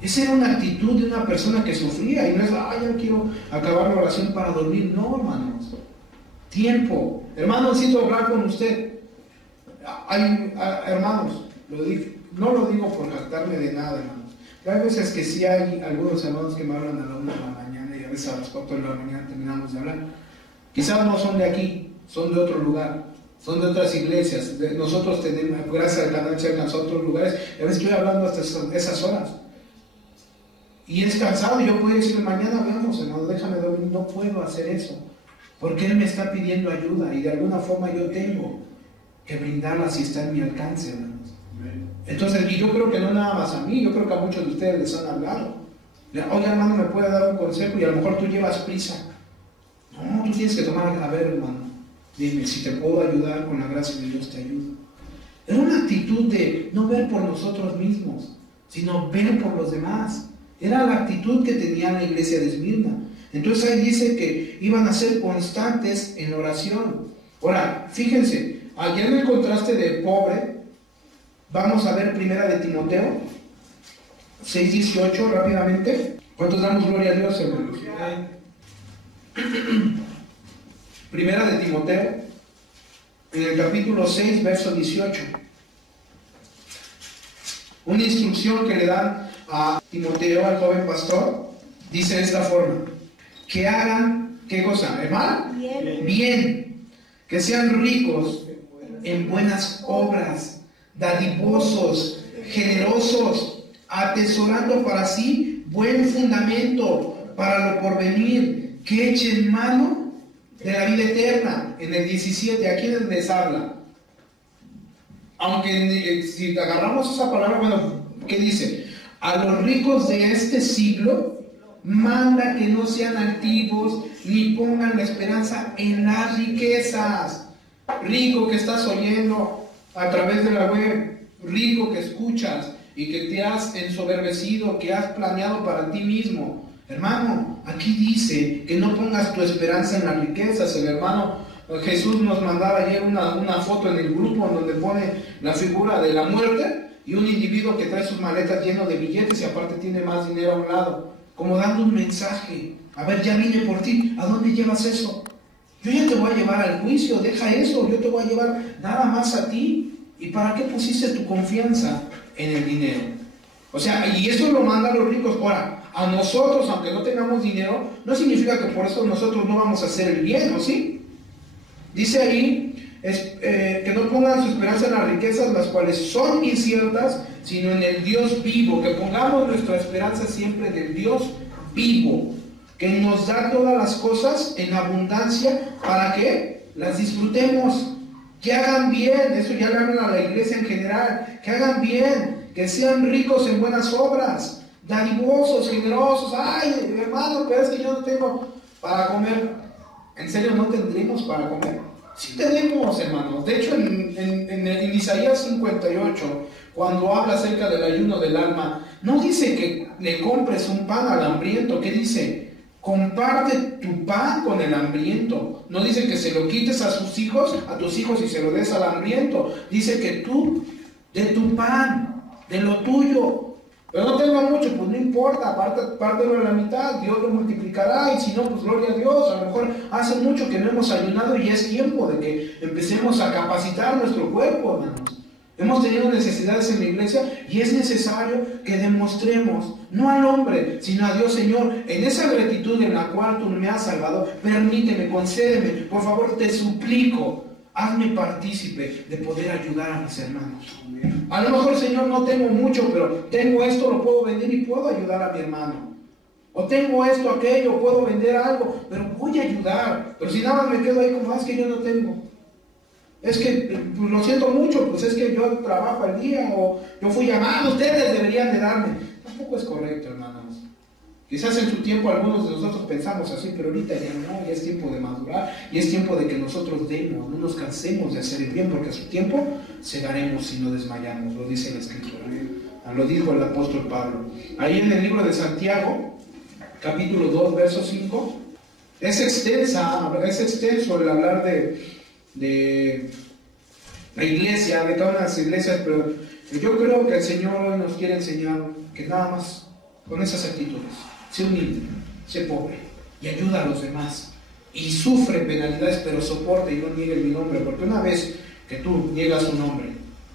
Esa era una actitud de una persona que sufría, y no es, ya quiero acabar la oración para dormir. No, hermanos. Tiempo. Hermano, necesito hablar con usted. Hermanos, no lo digo por jactarme de nada, hermanos. Hay veces que sí hay algunos hermanos que me hablan a la 1 de la mañana y a veces a las 4 de la mañana terminamos de hablar. Quizás no son de aquí, son de otro lugar, son de otras iglesias. Nosotros tenemos, gracias al canal cercanos a otros lugares, y a veces estoy hablando hasta esas horas. Y es cansado, y yo puedo decir, mañana veamos, hermano, déjame dormir. No puedo hacer eso, porque Él me está pidiendo ayuda y de alguna forma yo tengo que brindarla si está en mi alcance, hermanos. Entonces, y yo creo que no nada más a mí, yo creo que a muchos de ustedes les han hablado. Oye, hermano, ¿me puede dar un consejo? Y a lo mejor tú llevas prisa. No, tú tienes que tomar, a ver, hermano, dime, si te puedo ayudar, con la gracia de Dios te ayudo. Era una actitud de no ver por nosotros mismos, sino ver por los demás. Era la actitud que tenía la iglesia de Esmirna. Entonces ahí dice que iban a ser constantes en oración. Ahora, fíjense, allá en el contraste de pobre, vamos a ver primera de Timoteo 6:18 rápidamente. ¿Cuántos damos gloria a Dios, hermanos? Primera de Timoteo, en el capítulo 6, verso 18. Una instrucción que le dan a Timoteo, al joven pastor, dice de esta forma: que hagan, ¿qué cosa? ¿Mal? Bien. que sean ricos en buenas obras, dadivosos, generosos, atesorando para sí buen fundamento para lo porvenir, que echen mano de la vida eterna. En el 17, ¿a quiénes les habla? Aunque si agarramos esa palabra, bueno, ¿qué dice? A los ricos de este siglo manda que no sean altivos ni pongan la esperanza en las riquezas. Rico que estás oyendo a través de la web, rico que escuchas y que te has ensoberbecido, que has planeado para ti mismo. Hermano, aquí dice que no pongas tu esperanza en las riquezas. El hermano Jesús nos mandaba ayer una foto en el grupo donde pone la figura de la muerte y un individuo que trae sus maletas lleno de billetes y aparte tiene más dinero a un lado, como dando un mensaje. A ver, ya vine por ti, ¿a dónde llevas eso? Yo ya te voy a llevar al juicio, deja eso, yo te voy a llevar nada más a ti. ¿Y para qué pusiste tu confianza en el dinero? O sea, y eso lo mandan los ricos. Ahora, a nosotros, aunque no tengamos dinero, no significa que por eso nosotros no vamos a hacer el bien, ¿o sí? Dice ahí que no pongan su esperanza en las riquezas, las cuales son inciertas, sino en el Dios vivo. Que pongamos nuestra esperanza siempre en el Dios vivo, que nos da todas las cosas en abundancia para que las disfrutemos, que hagan bien. Eso ya le hablan a la iglesia en general, que hagan bien, que sean ricos en buenas obras, dadivosos, generosos. Ay, hermano, pero es que yo no tengo para comer. ¿En serio no tendremos para comer? Sí tenemos, hermanos. De hecho, en Isaías 58, cuando habla acerca del ayuno del alma, no dice que le compres un pan al hambriento. ¿Qué dice? Comparte tu pan con el hambriento. No dice que se lo quites a tus hijos y se lo des al hambriento. Dice que tú, de tu pan, de lo tuyo. Pero no tengo mucho, pues no importa, pártelo a la mitad, Dios lo multiplicará, y si no, pues gloria a Dios. A lo mejor hace mucho que no hemos ayunado y es tiempo de que empecemos a capacitar nuestro cuerpo, hermanos. Hemos tenido necesidades en la iglesia y es necesario que demostremos, no al hombre, sino a Dios. Señor, en esa gratitud en la cual tú me has salvado, permíteme, concédeme, por favor, te suplico, hazme partícipe de poder ayudar a mis hermanos. A lo mejor, Señor, no tengo mucho, pero tengo esto, lo puedo vender y puedo ayudar a mi hermano. O tengo esto, aquello, puedo vender algo, pero voy a ayudar. Pero si nada más me quedo ahí como, es que yo no tengo. Es que, pues, lo siento mucho, pues es que yo trabajo al día, o yo fui llamado, ustedes deberían de darme. Tampoco es correcto, hermanos. Quizás en su tiempo algunos de nosotros pensamos así, pero ahorita ya no, ya es tiempo de madurar, y es tiempo de que nosotros demos, no nos cansemos de hacer el bien, porque a su tiempo segaremos si no desmayamos, lo dice la Escritura, lo dijo el apóstol Pablo. Ahí en el libro de Santiago, capítulo 2, verso 5, es extenso el hablar de la iglesia, de todas las iglesias, pero yo creo que el Señor hoy nos quiere enseñar que nada más con esas actitudes, sé humilde, sé pobre y ayuda a los demás, y sufre penalidades, pero soporta y no niegue mi nombre, porque una vez que tú niegas su nombre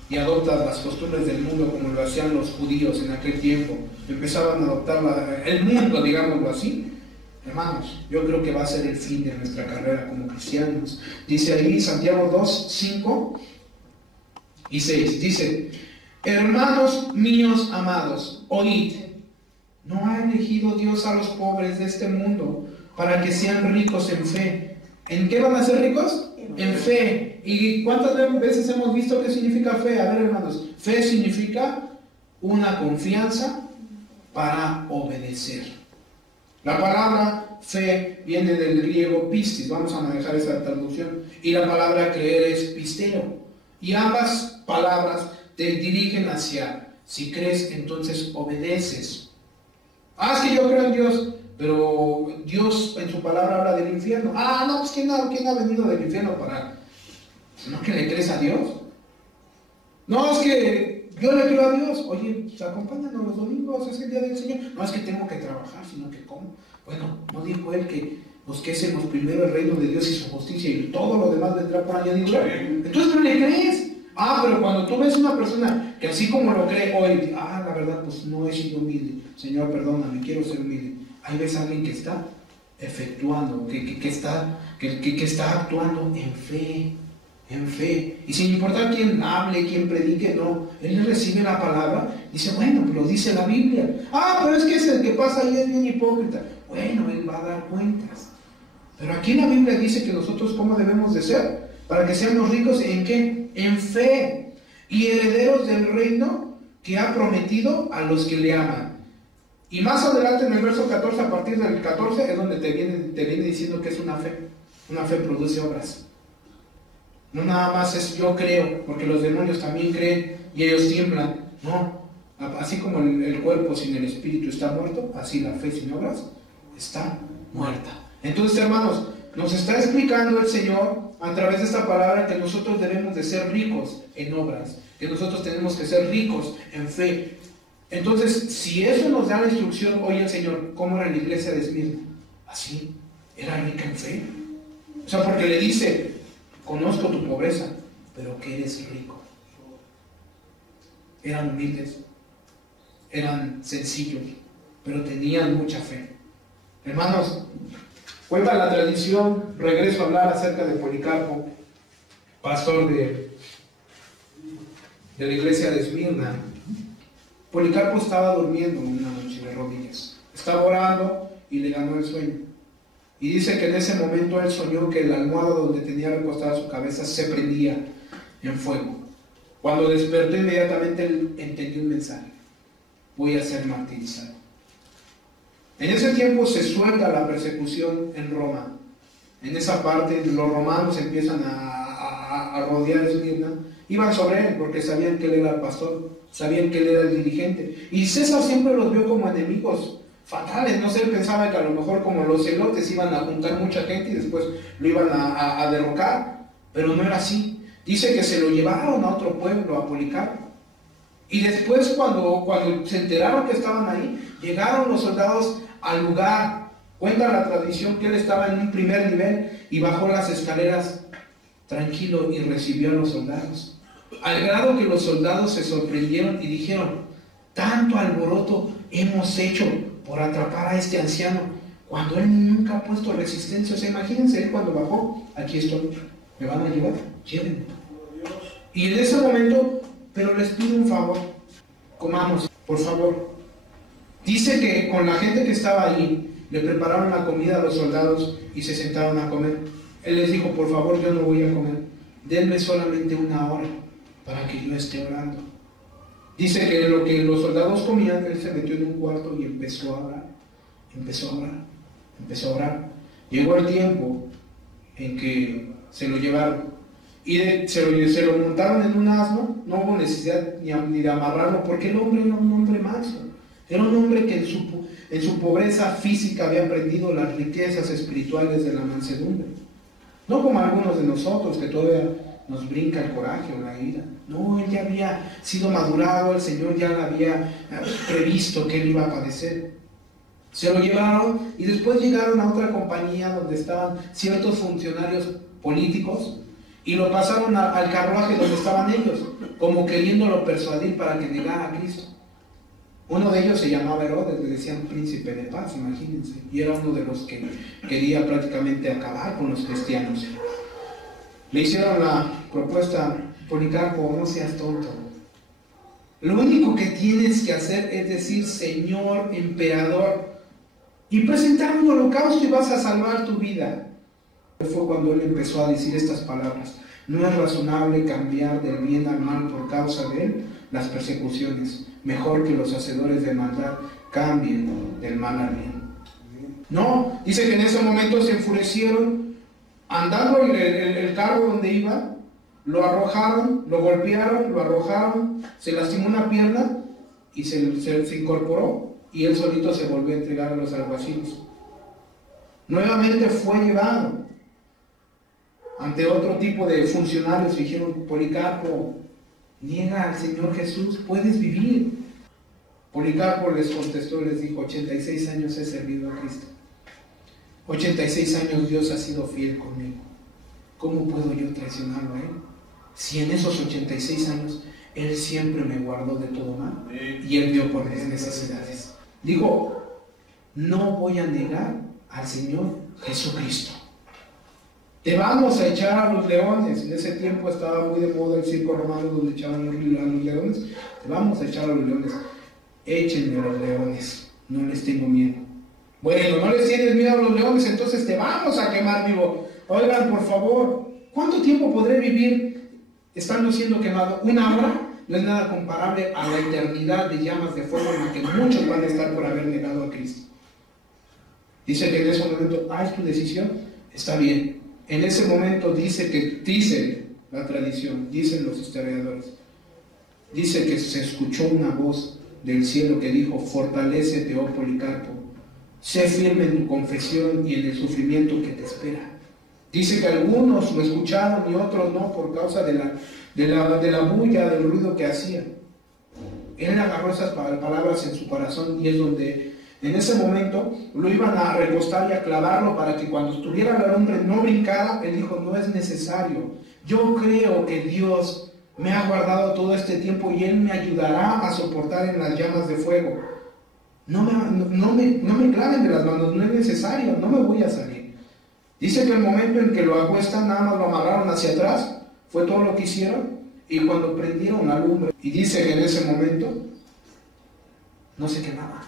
y adoptas las costumbres del mundo como lo hacían los judíos en aquel tiempo, empezaban a adoptar el mundo, digámoslo así, hermanos, yo creo que va a ser el fin de nuestra carrera como cristianos. Dice ahí Santiago 2, 5 y 6, dice: hermanos míos amados, oíd, ¿no ha elegido Dios a los pobres de este mundo para que sean ricos en fe? ¿En qué van a ser ricos? En fe. ¿Y cuántas veces hemos visto qué significa fe? A ver, hermanos, fe significa una confianza para obedecer. La palabra fe viene del griego pistis, vamos a manejar esa traducción, y la palabra creer es pisteo, y ambas palabras te dirigen hacia, si crees, entonces obedeces. Es que yo creo en Dios, pero Dios en su palabra habla del infierno. No, pues ¿quién ha venido del infierno para? ¿No que le crees a Dios? No, es que yo le creo a Dios. Oye, pues acompáñanos los domingos, es el día del Señor. No es que tengo que trabajar, sino que ¿cómo? Bueno, ¿no dijo él que busquésemos primero el reino de Dios y su justicia y todo lo demás vendrá por añadidura? Entonces no le crees. Pero cuando tú ves una persona que así como lo cree hoy, la verdad, pues no he sido humilde. Señor, perdóname, quiero ser humilde. Ahí ves a alguien que está efectuando, que está actuando en fe. En fe. Y sin importar quién hable, quién predique, no. Él recibe la palabra y dice, bueno, pues lo dice la Biblia. Pero es que es el que pasa ahí es bien hipócrita. Bueno, él va a dar cuentas. Pero aquí la Biblia dice que nosotros cómo debemos de ser, para que seamos ricos en ¿qué? En fe y herederos del reino que ha prometido a los que le aman. Y más adelante en el verso 14, a partir del 14, es donde te viene diciendo que es una fe. Una fe produce obras. No nada más es yo creo, porque los demonios también creen y ellos tiemblan. No, así como el cuerpo sin el espíritu está muerto, así la fe sin obras está muerta. Entonces, hermanos, nos está explicando el Señor a través de esta palabra que nosotros debemos de ser ricos en obras, que nosotros tenemos que ser ricos en fe. Entonces, si eso nos da la instrucción hoy el Señor, ¿cómo era la iglesia de Esmirna? Así, era rica en fe. O sea, porque le dice, conozco tu pobreza, pero que eres rico. Eran humildes, eran sencillos, pero tenían mucha fe. Hermanos, cuenta la tradición, regreso a hablar acerca de Policarpo, pastor de la iglesia de Esmirna. Policarpo estaba durmiendo una noche de rodillas, estaba orando y le ganó el sueño. Y dice que en ese momento él soñó que la almohada donde tenía recostada su cabeza se prendía en fuego. Cuando despertó inmediatamente él entendió un mensaje: voy a ser martirizado. En ese tiempo se suelta la persecución en Roma. En esa parte los romanos empiezan a rodear Esmirna. Iban sobre él porque sabían que él era el pastor, sabían que él era el dirigente. Y César siempre los vio como enemigos fatales. No sé, él pensaba que a lo mejor como los celotes iban a juntar mucha gente y después lo iban a derrocar. Pero no era así. Dice que se lo llevaron a otro pueblo, a Policarpo. Y después cuando se enteraron que estaban ahí, llegaron los soldados al lugar. Cuenta la tradición que él estaba en un primer nivel y bajó las escaleras tranquilo y recibió a los soldados. Al grado que los soldados se sorprendieron y dijeron: tanto alboroto hemos hecho por atrapar a este anciano cuando él nunca ha puesto resistencia. O sea, imagínense, él cuando bajó: aquí estoy, me van a llevar, llévenme. Y en ese momento, pero les pido un favor, comamos, por favor. Dice que con la gente que estaba allí, le prepararon la comida a los soldados y se sentaron a comer. Él les dijo: por favor, yo no voy a comer, denme solamente una hora para que yo esté orando. Dice que lo que los soldados comían, él se metió en un cuarto y empezó a orar. Empezó a orar. Llegó el tiempo en que se lo llevaron y se lo montaron en un asno. No hubo necesidad ni de amarrarlo, porque el hombre era un hombre manso. Era un hombre que en su pobreza física había aprendido las riquezas espirituales de la mansedumbre. No como algunos de nosotros que todavía nos brinca el coraje o la ira. No, él ya había sido madurado, el Señor ya le había previsto que él iba a padecer. Se lo llevaron y después llegaron a otra compañía donde estaban ciertos funcionarios políticos y lo pasaron al carruaje donde estaban ellos, como queriéndolo persuadir para que negara a Cristo. Uno de ellos se llamaba Herodes, le decían príncipe de paz, imagínense, y era uno de los que quería prácticamente acabar con los cristianos. Le hicieron la propuesta: Policarpo, no seas tonto. Lo único que tienes que hacer es decir: Señor emperador, y presentar un holocausto y vas a salvar tu vida. Fue cuando él empezó a decir estas palabras: no es razonable cambiar del bien al mal por causa de él las persecuciones. Mejor que los hacedores de maldad cambien del mal al bien. No, dice que en ese momento se enfurecieron, andando el carro donde iba, lo arrojaron, lo golpearon, lo arrojaron, se lastimó una pierna y se incorporó, y él solito se volvió a entregar a los alguaciles. Nuevamente fue llevado ante otro tipo de funcionarios. Dijeron: Policarpo, niega al Señor Jesús, puedes vivir. Policarpo les contestó, les dijo: 86 años he servido a Cristo, 86 años Dios ha sido fiel conmigo. ¿Cómo puedo yo traicionarlo a Él? Si en esos 86 años Él siempre me guardó de todo mal y Él dio por mis necesidades. Dijo: no voy a negar al Señor Jesucristo. Te vamos a echar a los leones. En ese tiempo estaba muy de moda el circo romano donde echaban a los leones. Te vamos a echar a los leones. Échenme a los leones. No les tengo miedo. Bueno, no les tienes miedo a los leones, entonces te vamos a quemar vivo. Oigan, por favor, ¿cuánto tiempo podré vivir estando siendo quemado? 1 hora no es nada comparable a la eternidad de llamas de fuego en la que muchos van a estar por haber negado a Cristo. Dice que en ese momento, es tu decisión, está bien. En ese momento dice la tradición, dicen los historiadores, dice que se escuchó una voz del cielo que dijo: fortalécete, oh Policarpo, sé firme en tu confesión y en el sufrimiento que te espera. Dice que algunos lo escucharon y otros no, por causa de la bulla, del ruido que hacía. Él agarró esas palabras en su corazón, y es donde en ese momento lo iban a recostar y a clavarlo para que cuando estuviera la lumbre no brincara. Él dijo: no es necesario, yo creo que Dios me ha guardado todo este tiempo y Él me ayudará a soportar en las llamas de fuego. No me claven de las manos, no es necesario, no me voy a salir. Dice que el momento en que lo acuestan, nada más lo amarraron hacia atrás, fue todo lo que hicieron, y cuando prendieron la lumbre, y dice que en ese momento no se quemaba,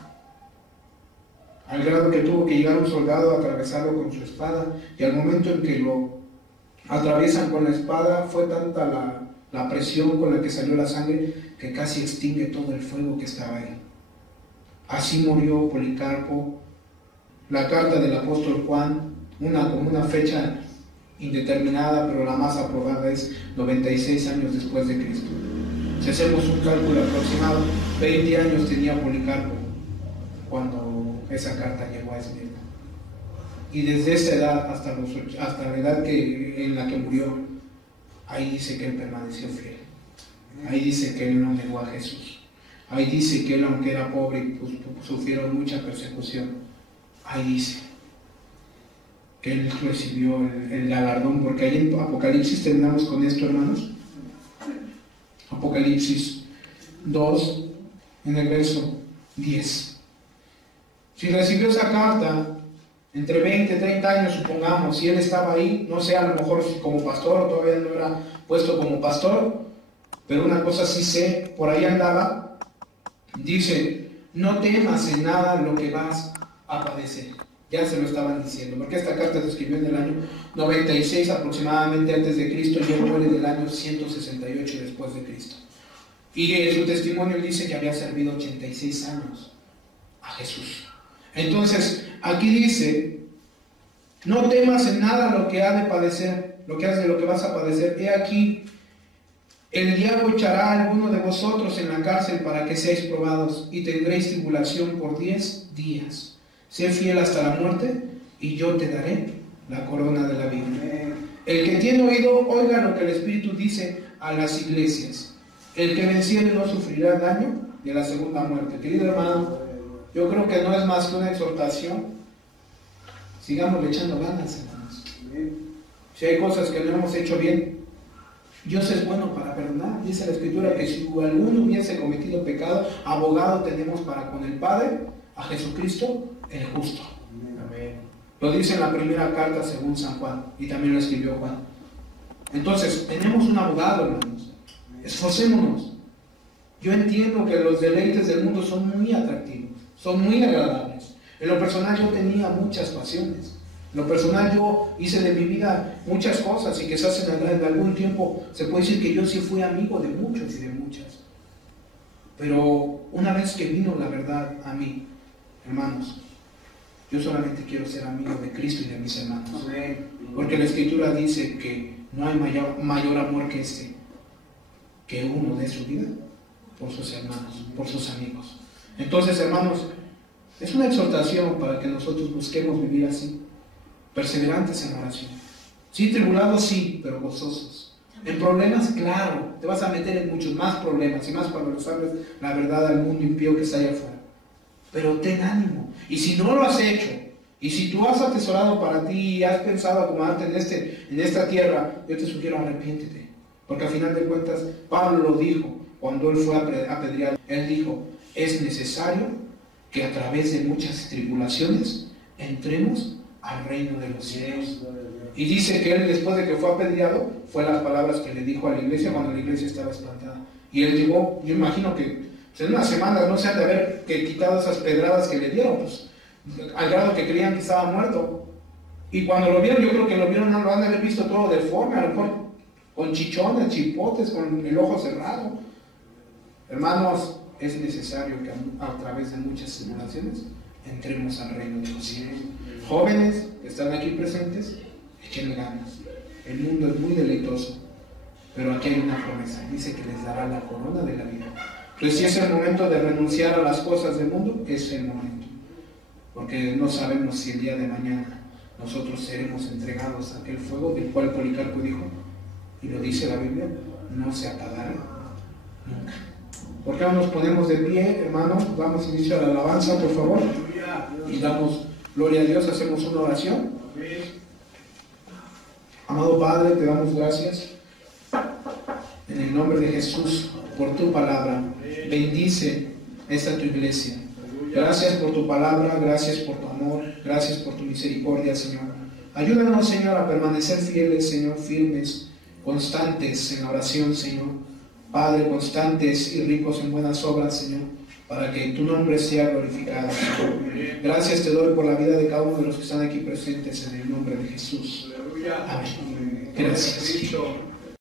al grado que tuvo que llegar un soldado a atravesarlo con su espada, y al momento en que lo atraviesan con la espada, fue tanta la presión con la que salió la sangre que casi extingue todo el fuego que estaba ahí. Así murió Policarpo. La carta del apóstol Juan, con una fecha indeterminada, pero la más aprobada, es 96 años después de Cristo. Si hacemos un cálculo aproximado, 20 años tenía Policarpo cuando esa carta llegó a Esmirna. Y desde esa edad hasta la edad en la que murió, ahí dice que él permaneció fiel. Ahí dice que él no negó a Jesús. Ahí dice que él, aunque era pobre, pues, sufrieron mucha persecución. Ahí dice que él recibió el galardón, porque ahí en Apocalipsis, terminamos con esto, hermanos. Apocalipsis 2, en el verso 10. Si recibió esa carta entre 20 y 30 años, supongamos, si él estaba ahí, no sé, a lo mejor como pastor, o todavía no era puesto como pastor, pero una cosa sí sé, por ahí andaba. Dice: no temas en nada lo que vas a padecer. Ya se lo estaban diciendo, porque esta carta se escribió en el año 96 aproximadamente antes de Cristo, y él muere del año 168 después de Cristo. Y en su testimonio dice que había servido 86 años a Jesús. Entonces, aquí dice: no temas en nada lo que ha de padecer, lo que vas a padecer. He aquí, el diablo echará a alguno de vosotros en la cárcel para que seáis probados, y tendréis tribulación por 10 días. Sé fiel hasta la muerte, y yo te daré la corona de la vida. El que tiene oído, oiga lo que el Espíritu dice a las iglesias. El que venciere no sufrirá daño de la segunda muerte. Querido hermano, yo creo que no es más que una exhortación. Sigamos echando ganas, hermanos. Si hay cosas que no hemos hecho bien, Dios es bueno para perdonar. Dice la Escritura que si alguno hubiese cometido pecado, abogado tenemos para con el Padre, a Jesucristo el justo. Amén. Lo dice en la primera carta según San Juan, y también lo escribió Juan. Entonces, tenemos un abogado, hermanos. Esforcémonos. Yo entiendo que los deleites del mundo son muy atractivos, son muy agradables. En lo personal yo tenía muchas pasiones. En lo personal yo hice de mi vida muchas cosas, y quizás en algún tiempo se puede decir que yo sí fui amigo de muchos y de muchas. Pero una vez que vino la verdad a mí, hermanos, yo solamente quiero ser amigo de Cristo y de mis hermanos. Porque la Escritura dice que no hay mayor amor que este, que uno dé su vida por sus hermanos, por sus amigos. Entonces, hermanos, es una exhortación para que nosotros busquemos vivir así, perseverantes en oración. Sí, tribulados, sí, pero gozosos. En problemas, claro, te vas a meter en muchos más problemas, y más cuando les hablas la verdad al mundo impío que está allá afuera. Pero ten ánimo. Y si no lo has hecho, y si tú has atesorado para ti y has pensado acomodarte en esta tierra, yo te sugiero: arrepiéntete. Porque al final de cuentas, Pablo lo dijo cuando él fue apedreado. Él dijo: es necesario que a través de muchas tribulaciones entremos al reino de los cielos. Y dice que él, después de que fue apedreado, fue las palabras que le dijo a la iglesia cuando la iglesia estaba espantada. Y él llegó, yo imagino que pues, en unas semanas no se han de haber quitado esas pedradas que le dieron, pues, al grado que creían que estaba muerto. Y cuando lo vieron, yo creo que lo vieron, no lo han de haber visto todo deforme, a lo mejor con chichones, chipotes, con el ojo cerrado. Hermanos, es necesario que a través de muchas simulaciones entremos al reino de los cielos. Jóvenes que están aquí presentes, echen ganas. El mundo es muy deleitoso, pero aquí hay una promesa. Dice que les dará la corona de la vida. Entonces, si es el momento de renunciar a las cosas del mundo, es el momento. Porque no sabemos si el día de mañana nosotros seremos entregados a aquel fuego del cual Policarpo dijo, y lo dice la Biblia, no se apagará nunca. ¿Por qué no nos ponemos de pie, hermanos? Vamos a iniciar la alabanza, por favor. Y damos gloria a Dios, hacemos una oración. Amado Padre, te damos gracias en el nombre de Jesús por tu palabra. Bendice esta tu iglesia. Gracias por tu palabra, gracias por tu amor, gracias por tu misericordia, Señor. Ayúdanos, Señor, a permanecer fieles, Señor, firmes, constantes en la oración, Señor. Padre, constantes y ricos en buenas obras, Señor, para que tu nombre sea glorificado, Señor. Gracias te doy por la vida de cada uno de los que están aquí presentes en el nombre de Jesús. Amén. Gracias.